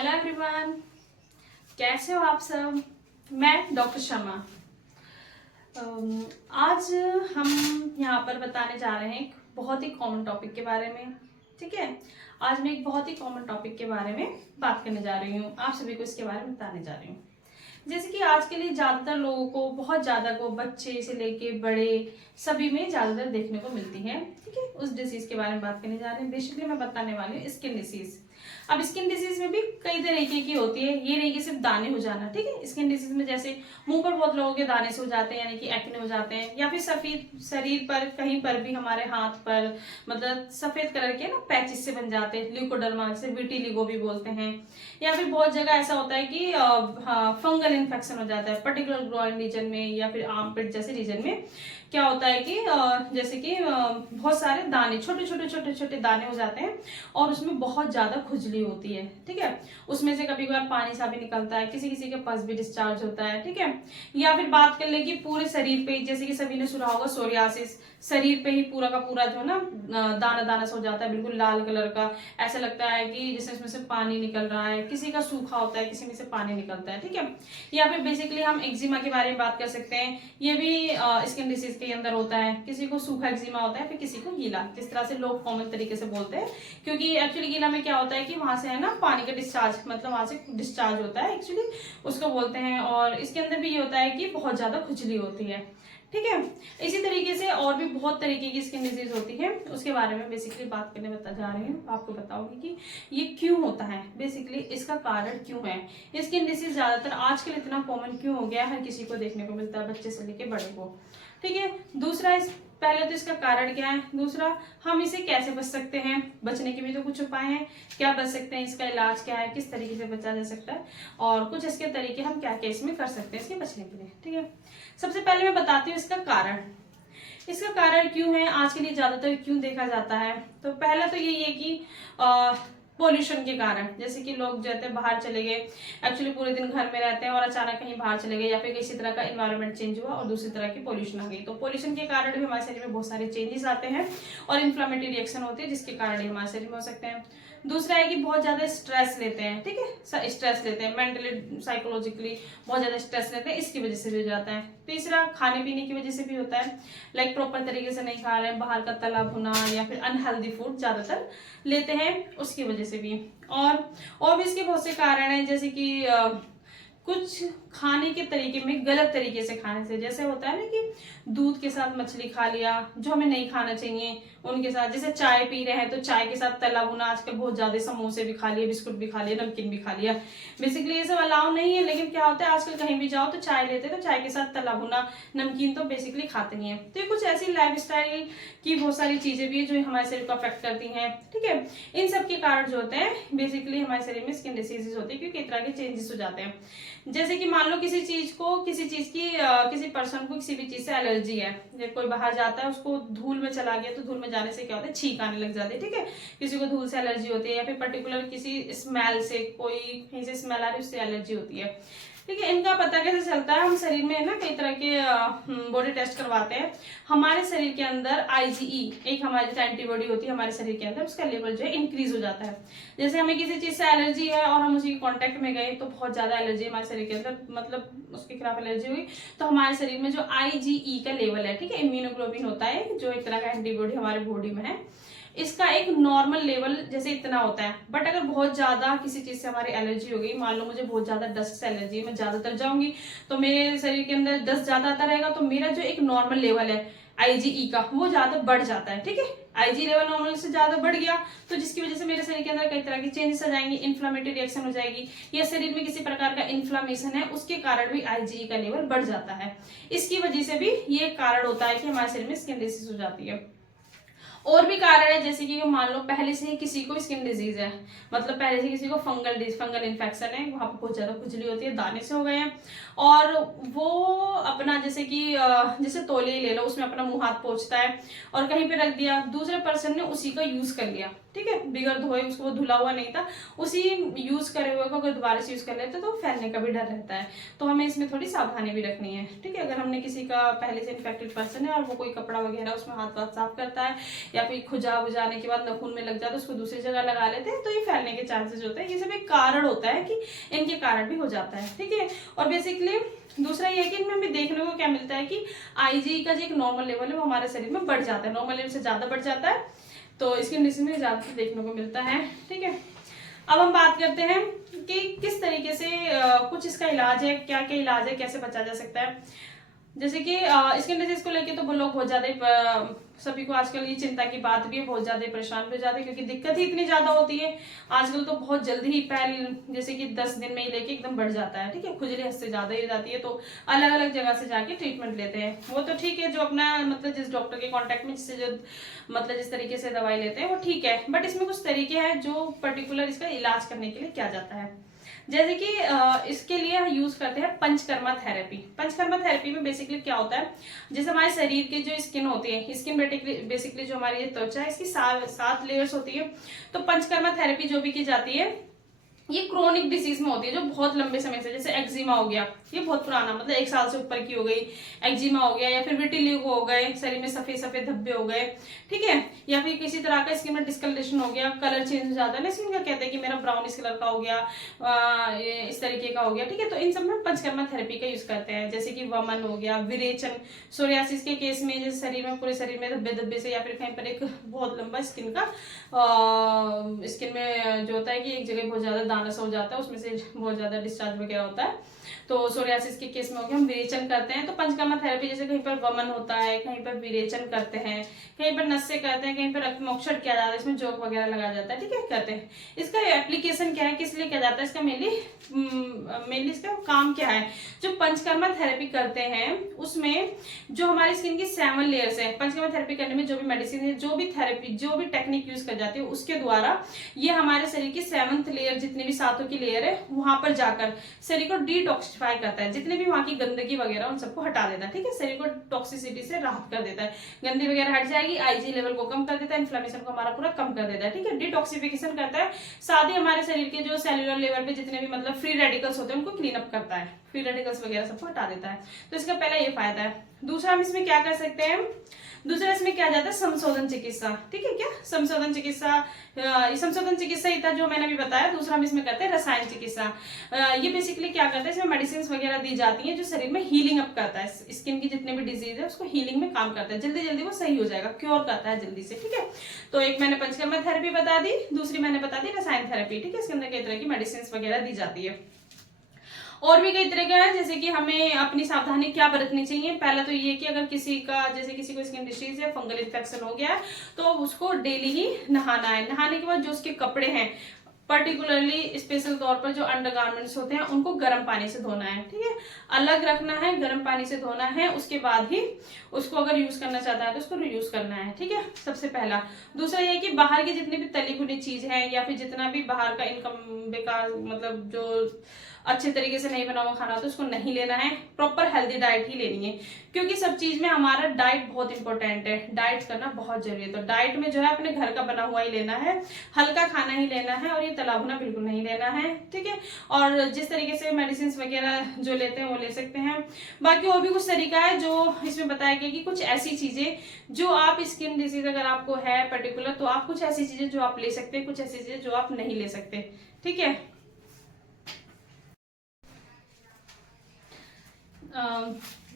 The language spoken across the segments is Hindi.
हेलो एवरीवन, कैसे हो आप सब। मैं डॉक्टर शर्मा। आज हम यहाँ पर बताने जा रहे हैं एक बहुत ही कॉमन टॉपिक के बारे में। ठीक है, आज मैं एक बहुत ही कॉमन टॉपिक के बारे में बात करने जा रही हूँ, आप सभी को इसके बारे में बताने जा रही हूँ। जैसे कि आज के लिए ज्यादातर लोगों को, बहुत ज्यादा को, बच्चे से लेके बड़े सभी में ज्यादातर देखने को मिलती है। ठीक है, उस डिसीज के बारे में बात करने जा रहे हैं। बेसिकली मैं बताने वाली हूँ स्किन डिसीज। अब स्किन डिसीज में भी कई तरीके की होती है, ये नहीं कि सिर्फ दाने हो जाना। ठीक है, स्किन डिसीज में जैसे मुंह पर बहुत लोगों के दाने से हो जाते हैं, यानी कि एक्ने हो जाते हैं, या फिर सफेद शरीर पर कहीं पर भी, हमारे हाथ पर मतलब सफेद कलर के ना पैचेस से बन जाते हैं, ल्यूकोडर्मा जिसे विटिलिगो भी बोलते हैं। या फिर बहुत जगह ऐसा होता है कि फंगल इन्फेक्शन हो जाता है पर्टिकुलर ग्रोइन रीजन में, या फिर आर्मपिट जैसे रीजन में। क्या होता है कि जैसे कि बहुत सारे दाने, छोटे छोटे छोटे छोटे दाने हो जाते हैं और उसमें बहुत ज्यादा खुजली होती है। ठीक है, उसमें से कभी कभार पानी सा भी निकलता है, किसी किसी के पस भी डिस्चार्ज होता है। ठीक है, या फिर बात कर ले कि पूरे शरीर पे, जैसे कि सभी ने सुना होगा सोरियासिस, शरीर पे ही पूरा का पूरा जो है ना दाना दाना सा हो जाता है, बिल्कुल लाल कलर का। ऐसा लगता है कि जैसे इसमें से पानी निकल रहा है, किसी का सूखा होता है, किसी में से पानी निकलता है। ठीक है, या फिर बेसिकली हम एक्जिमा के बारे में बात कर सकते हैं। ये भी स्किन डिसीज के अंदर होता है, किसी को सूखा एक्जिमा होता है, फिर किसी को गीला, जिस तरह से लोग कॉमन तरीके से बोलते हैं। क्योंकि एक्चुअली गीला में क्या होता है कि वहां से है ना पानी का डिस्चार्ज, मतलब वहां से डिस्चार्ज होता है, एक्चुअली उसको बोलते हैं। और इसके अंदर भी ये होता है कि बहुत ज्यादा खुजली होती है। ठीक है, इसी तरीके से और भी बहुत तरीके की स्किन डिजीज होती है, उसके बारे में बेसिकली बात करने बता जा रही हूँ। आपको बताऊंगी कि ये क्यों होता है, बेसिकली इसका कारण क्यों है। स्किन डिसीज ज्यादातर आजकल इतना कॉमन क्यों हो गया है, हर किसी को देखने को मिलता है, बच्चे से लेके बड़े को। ठीक है, दूसरा पहले तो इसका कारण क्या है, दूसरा हम इसे कैसे बच सकते हैं। बचने के भी तो कुछ उपाय हैं, क्या बच सकते हैं, इसका इलाज क्या है, किस तरीके से बचा जा सकता है, और कुछ इसके तरीके हम क्या क्या इसमें कर सकते हैं इसके बचने के लिए। ठीक है, सबसे पहले मैं बताती हूँ इसका कारण। इसका कारण क्यों है, आज के लिए ज्यादातर क्यों देखा जाता है। तो पहला तो यही है कि पोल्यूशन के कारण, जैसे कि लोग जो है बाहर चले गए, एक्चुअली पूरे दिन घर में रहते हैं और अचानक कहीं बाहर चले गए, या फिर किसी तरह का इन्वायरमेंट चेंज हुआ और दूसरी तरह की पोल्यूशन आ गई, तो पोल्यूशन के कारण भी हमारे शरीर में बहुत सारे चेंजेस आते हैं और इन्फ्लामेटरी रिएक्शन होती है, जिसके कारण ही हमारे शरीर में हो सकते हैं। दूसरा है कि बहुत ज्यादा स्ट्रेस लेते हैं। ठीक है, स्ट्रेस लेते हैं मेंटली साइकोलॉजिकली, बहुत ज्यादा स्ट्रेस लेते हैं, इसकी वजह से भी हो जाता है। तीसरा खाने पीने की वजह से भी होता है, लाइक प्रॉपर तरीके से नहीं खा रहे हैं, बाहर का तला भुना या फिर अनहेल्दी फूड ज्यादातर लेते हैं, उसकी वजह से भी। और भी इसके बहुत से कारण हैं, जैसे कि कुछ खाने के तरीके में गलत तरीके से खाने से, जैसे होता है ना कि दूध के साथ मछली खा लिया, जो हमें नहीं खाना चाहिए, उनके साथ। जैसे चाय पी रहे हैं तो चाय के साथ तला भुना, आजकल बहुत ज्यादा, समोसे भी खा लिए, बिस्कुट भी खा लिए, नमकीन भी खा लिया। बेसिकली ये सब अलाउ नहीं है, लेकिन क्या होता है आजकल कहीं भी जाओ तो चाय लेते हैं, तो चाय के साथ तला भुना, नमकीन तो बेसिकली खाते ही है। तो ये कुछ ऐसी लाइफस्टाइल की बहुत सारी चीजें भी है जो हमारे शरीर को अफेक्ट करती हैं। ठीक है, इन सब के कारण जो होते हैं बेसिकली हमारे शरीर में स्किन डिसीजेज होती है, क्योंकि इस तरह के चेंजेस हो जाते हैं। जैसे कि मान लो किसी चीज की किसी पर्सन को किसी भी चीज से एलर्जी है, जब कोई बाहर जाता है, उसको धूल में चला गया, तो धूल में जाने से क्या होता है, छींक आने लग जाती है। ठीक है, किसी को धूल से एलर्जी होती है, या फिर पर्टिकुलर किसी स्मेल से, कोई कहीं से स्मेल आ रही है उससे एलर्जी होती है। ठीक है, इनका पता कैसे चलता है, हम शरीर में ना कई तरह के बॉडी टेस्ट करवाते हैं। हमारे शरीर के अंदर आईजीई, एक हमारी एंटीबॉडी होती है हमारे शरीर के अंदर, उसका लेवल जो है इंक्रीज हो जाता है। जैसे हमें किसी चीज से एलर्जी है और हम उसी कांटेक्ट में गए, तो बहुत ज्यादा एलर्जी हमारे शरीर के अंदर, मतलब उसके खिलाफ एलर्जी हुई, तो हमारे शरीर में जो आईजीई का लेवल है, ठीक है, इम्यूनोग्लोबिन होता है, जो एक तरह का एंटीबॉडी हमारे बॉडी में है, इसका एक नॉर्मल लेवल जैसे इतना होता है। बट अगर बहुत ज्यादा किसी चीज से हमारी एलर्जी हो गई, मान लो मुझे बहुत ज्यादा डस्ट से एलर्जी है, मैं ज्यादातर जाऊंगी तो मेरे शरीर के अंदर डस्ट ज्यादा आता रहेगा, तो मेरा जो एक नॉर्मल लेवल है आईजीई का, वो ज्यादा बढ़ जाता है। ठीक है, आईजी लेवल नॉर्मल से ज्यादा बढ़ गया, तो जिसकी वजह से मेरे शरीर के अंदर कई तरह के चेंजेस आ जाएंगे, इन्फ्लामेटरी रिएक्शन हो जाएगी, या शरीर में किसी प्रकार का इन्फ्लामेशन है, उसके कारण भी आईजीई का लेवल बढ़ जाता है। इसकी वजह से भी ये कारण होता है कि हमारे शरीर में स्किन डिसीज हो जाती है। और भी कारण है, जैसे कि मान लो पहले से ही किसी को स्किन डिजीज है, मतलब पहले से किसी को फंगल इन्फेक्शन है, वहां पर बहुत ज्यादा खुजली होती है, दाने से हो गए हैं, और वो अपना जैसे कि जैसे तौलिया ले लो, उसमें अपना मुंह हाथ पोंछता है और कहीं पे रख दिया, दूसरे पर्सन ने उसी का यूज कर लिया, ठीक है, बिगर धोए उसको, वो धुला हुआ नहीं था, उसी यूज करे हुए को अगर दोबारा से यूज कर लेते तो फैलने का भी डर रहता है। तो हमें इसमें थोड़ी सावधानी भी रखनी है। ठीक है, अगर हमने किसी का पहले से इन्फेक्टेड पर्सन है और वो कोई कपड़ा वगैरह उसमें हाथ वाथ साफ करता है या फिर खुजा बुझाने के बाद नाखून में लग जाता है, उसको दूसरी जगह लगा लेते हैं, तो ये फैलने के चांसेस होते हैं। ये सब एक कारण होता है कि इनके कारण भी हो जाता है। ठीक है, और बेसिकली दूसरा ये है कि इनमें हमें देखने को क्या मिलता है कि आईजी का जो एक नॉर्मल लेवल है वो हमारे शरीर में बढ़ जाता है, नॉर्मल लेवल से ज्यादा बढ़ जाता है, तो इसके डिसीज में ज्यादा देखने को मिलता है। ठीक है, अब हम बात करते हैं कि किस तरीके से कुछ इसका इलाज है, क्या क्या इलाज है, कैसे बचा जा सकता है। जैसे कि स्किन डिजीज को लेके तो वो लोग बहुत ज्यादा, सभी को आजकल ये चिंता की बात भी है, बहुत ज्यादा परेशान भी हो जाते हैं क्योंकि दिक्कत ही इतनी ज्यादा होती है आजकल, तो बहुत जल्दी ही पहले जैसे कि 10 दिन में ही लेके एकदम बढ़ जाता है। ठीक है, खुजली हद से ज्यादा ही हो जाती है, तो अलग अलग जगह से जाके ट्रीटमेंट लेते हैं। वो तो ठीक है, जो अपना मतलब जिस डॉक्टर के कॉन्टेक्ट में जिससे जो मतलब जिस तरीके से दवाई लेते हैं वो ठीक है, बट इसमें कुछ तरीके हैं जो पर्टिकुलर इसका इलाज करने के लिए किया जाता है। जैसे कि इसके लिए यूज करते हैं पंचकर्मा थेरेपी। पंचकर्मा थेरेपी में बेसिकली क्या होता है, जैसे हमारे शरीर के जो स्किन होती है, स्किन बेसिकली जो हमारी त्वचा है इसकी 7 लेयर्स होती है। तो पंचकर्मा थेरेपी जो भी की जाती है ये क्रोनिक डिसीज में होती है, जो बहुत लंबे समय से, जैसे एक्जिमा हो गया, ये बहुत पुराना मतलब 1 साल से ऊपर की हो गई, एक्जिमा हो गया, या फिर विटिलिगो हो गए, शरीर में सफेद सफेद धब्बे हो गए। ठीक है, या फिर किसी तरह का स्किन में डिस्कलरेशन हो गया, कलर चेंज हो जाता है ना स्किन का, कहते हैं कि मेरा ब्राउनिश कलर का हो गया, इस तरीके का हो गया। ठीक है, तो इन सब में पंचकर्मा थेरेपी का यूज करते हैं। जैसे कि वमन हो गया, विरेचन, सोरियासिस के केस में जैसे शरीर में पूरे शरीर में धब्बे धब्बे से, या फिर कहीं पर एक बहुत लंबा स्किन का स्किन में जो होता है कि एक जगह बहुत ज्यादा दाना सा हो जाता है, उसमें से बहुत ज्यादा डिस्चार्ज वगैरह होता है, तो सोरियासिस के केस में हो गया, हम विरेचन करते हैं। तो पंचकर्मा थेरेपी जैसे कहीं पर वमन होता है, कहीं पर विरेचन करते हैं, कहीं पर नस्य करते हैं, कहीं पर रक्तमोक्षण किया जाता है, इसमें जोक वगैरह लगाया जाता है। ठीक है, करते हैं। इसका एप्लीकेशन क्या है, किस लिए किया जाता है, इसका मेनली इसका काम क्या है। जो पंचकर्मा थेरेपी करते हैं उसमें जो हमारी स्किन की 7 लेयर्स है, पंचकर्मा थेरेपी करने में जो भी मेडिसिन है, जो भी थेरेपी, जो भी टेक्निक यूज कर जाती है उसके द्वारा ये हमारे शरीर की 7th लेयर, जितनी भी 7 की लेयर है वहां पर जाकर शरीर को डिटॉक्सिफाई करता है, जितने भी वहां की गंदगी वगैरह उन सबको हटा देता है। ठीक है, शरीर को टॉक्सिसिटी से राहत कर देता है, गंदगी वगैरह हट जाएगी, आईजी लेवल को कम कर देता है, इन्फ्लेमेशन को हमारा पूरा कम कर देता है। ठीक है, डिटॉक्सिफिकेशन करता है, साथ ही हमारे शरीर के जो सेल्यूलर लेवल पे जितने भी मतलब फ्री रेडिकल्स होते हैं उनको क्लीन अप करता है, फ्री रेडिकल्स वगैरह सबको हटा देता है। तो इसका पहला ये फायदा है। दूसरा हम इसमें क्या कर सकते हैं, दूसरा इसमें क्या जाता है, संशोधन चिकित्सा। ठीक है, क्या संशोधन चिकित्सा, संशोधन चिकित्सा ही था जो मैंने अभी बताया। दूसरा हम इसमें करते हैं रसायन चिकित्सा। ये बेसिकली क्या करता है, इसमें मेडिसिन वगैरह दी जाती हैं जो शरीर में हीलिंग अप करता है, स्किन की जितने भी डिजीज है उसको हीलिंग में काम करता है, जल्दी जल्दी वो सही हो जाएगा, क्योर करता है जल्दी से। ठीक है, तो एक मैंने पंचकर्मा थेरेपी बता दी, दूसरी मैंने बता दी रसायन थेरेपी। ठीक है, इसके अंदर कई तरह की मेडिसिन वगैरह दी जाती है। और भी कई तरह के हैं, जैसे कि हमें अपनी सावधानी क्या बरतनी चाहिए। पहला तो ये कि अगर किसी का, जैसे किसी को स्किन डिसीज है, फंगल इन्फेक्शन हो गया है, तो उसको डेली ही नहाना है। नहाने के बाद जो उसके कपड़े हैं, पर्टिकुलरली स्पेशल तौर पर जो अंडरगारमेंट्स होते हैं उनको गर्म पानी से धोना है। ठीक है, अलग रखना है, गर्म पानी से धोना है, उसके बाद ही उसको अगर यूज करना चाहता है तो उसको यूज करना है। ठीक है, सबसे पहला। दूसरा ये कि बाहर की जितनी भी तली भुनी चीज है या फिर जितना भी बाहर का इनकम बेकार, मतलब जो अच्छे तरीके से नहीं बना हुआ खाना तो उसको नहीं लेना है, प्रॉपर हेल्दी डाइट ही लेनी है, क्योंकि सब चीज में हमारा डाइट बहुत इंपॉर्टेंट है, डाइट करना बहुत जरूरी है। तो डाइट में जो है अपने घर का बना हुआ ही लेना है, हल्का खाना ही लेना है, और ये तला भुना बिल्कुल नहीं लेना है। ठीक है, और जिस तरीके से मेडिसिन वगैरह जो लेते हैं वो ले सकते हैं। बाकी और भी कुछ तरीका है जो इसमें बताया गया कि कुछ ऐसी चीजें जो आप, स्किन डिजीज अगर आपको है पर्टिकुलर, तो आप कुछ ऐसी चीजें जो आप ले सकते हैं, कुछ ऐसी चीजें जो आप नहीं ले सकते। ठीक है,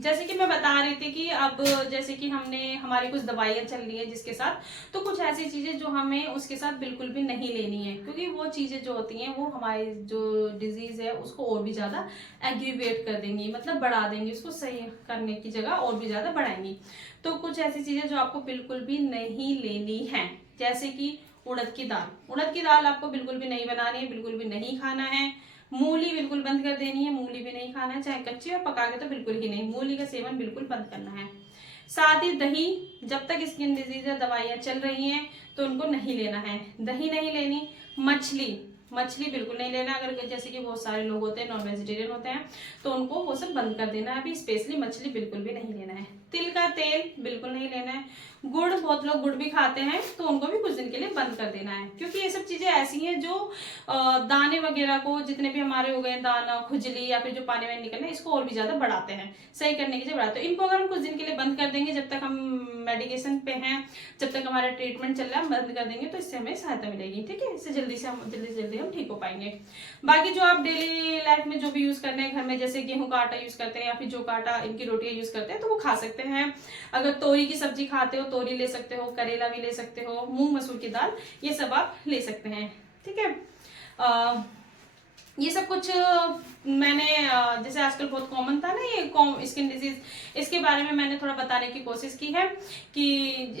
जैसे कि मैं बता रही थी कि अब जैसे कि हमने, हमारी कुछ दवाइयाँ चल रही है जिसके साथ, तो कुछ ऐसी चीजें जो हमें उसके साथ बिल्कुल भी नहीं लेनी है, क्योंकि वो चीजें जो होती हैं वो हमारी जो डिजीज है उसको और भी ज्यादा एग्रीवेट कर देंगी, मतलब बढ़ा देंगी, उसको सही करने की जगह और भी ज्यादा बढ़ाएंगी। तो कुछ ऐसी चीजें जो आपको बिल्कुल भी नहीं लेनी है, जैसे कि उड़द की दाल। उड़द की दाल आपको बिल्कुल भी नहीं बनानी है, बिल्कुल भी नहीं खाना है। मूली बिल्कुल बंद कर देनी है, मूली भी नहीं खाना है, चाहे कच्ची और पका के तो बिल्कुल ही नहीं, मूली का सेवन बिल्कुल बंद करना है। साथ ही दही, जब तक स्किन डिजीज है दवाइयाँ चल रही हैं तो उनको नहीं लेना है, दही नहीं लेनी। मछली, मछली बिल्कुल नहीं लेना। अगर जैसे कि बहुत सारे लोग होते हैं नॉन वेजिटेरियन होते हैं तो उनको वो सब बंद कर देना है। अभी स्पेशली मछली बिल्कुल भी नहीं लेना है। तिल का तेल बिल्कुल नहीं लेना है। गुड़, बहुत लोग गुड़ भी खाते हैं तो उनको भी कुछ दिन के लिए बंद कर देना है, क्योंकि ये सब चीजें ऐसी हैं जो दाने वगैरह को, जितने भी हमारे हो गए दाना, खुजली या फिर जो पानी में निकलना है, इसको और भी ज्यादा बढ़ाते हैं, सही करने की जगह बढ़ाते हैं। इनको अगर हम कुछ दिन के लिए बंद कर देंगे, जब तक हम मेडिकेशन पे हैं, जब तक हमारा ट्रीटमेंट चल रहा है, हम बंद कर देंगे तो इससे हमें सहायता मिलेगी। ठीक है, इससे जल्दी से जल्दी हम ठीक हो पाएंगे। बाकी जो आप डेली लाइफ में जो भी यूज करने हैं घर में, जैसे गेहूं का आटा यूज करते हैं या फिर जो का आटा इनकी रोटियां यूज करते हैं तो वो खा सकते हैं। अगर तोरी की सब्जी खाते हो तोरी ले सकते हो, करेला भी ले सकते हो, मूंग मसूर की दाल, ये सब आप ले सकते हैं। ठीक है, ये सब कुछ मैंने जैसे आजकल बहुत कॉमन था ना ये स्किन डिजीज, इसके बारे में मैंने थोड़ा बताने की कोशिश की है कि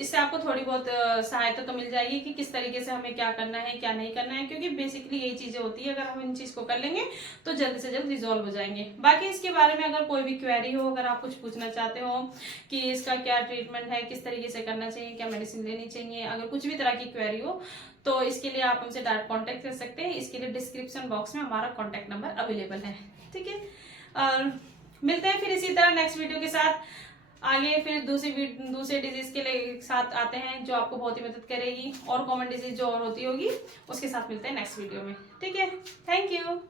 इससे आपको थोड़ी बहुत सहायता तो मिल जाएगी कि किस तरीके से हमें क्या करना है क्या नहीं करना है, क्योंकि बेसिकली यही चीजें होती है। अगर हम इन चीज को कर लेंगे तो जल्द से जल्द रिजॉल्व हो जाएंगे। बाकी इसके बारे में अगर कोई भी क्वेरी हो, अगर आप कुछ पूछना चाहते हो कि इसका क्या ट्रीटमेंट है, किस तरीके से करना चाहिए, क्या मेडिसिन लेनी चाहिए, अगर कुछ भी तरह की क्वेरी हो तो इसके लिए आप हमसे डायरेक्ट कांटेक्ट कर सकते हैं। इसके लिए डिस्क्रिप्शन बॉक्स में हमारा कांटेक्ट नंबर अवेलेबल है। ठीक है, और मिलते हैं फिर इसी तरह नेक्स्ट वीडियो के साथ। आगे फिर दूसरे डिजीज के लिए साथ आते हैं जो आपको बहुत ही मदद करेगी, और कॉमन डिजीज जो और होती होगी उसके साथ मिलते हैं नेक्स्ट वीडियो में। ठीक है, थैंक यू।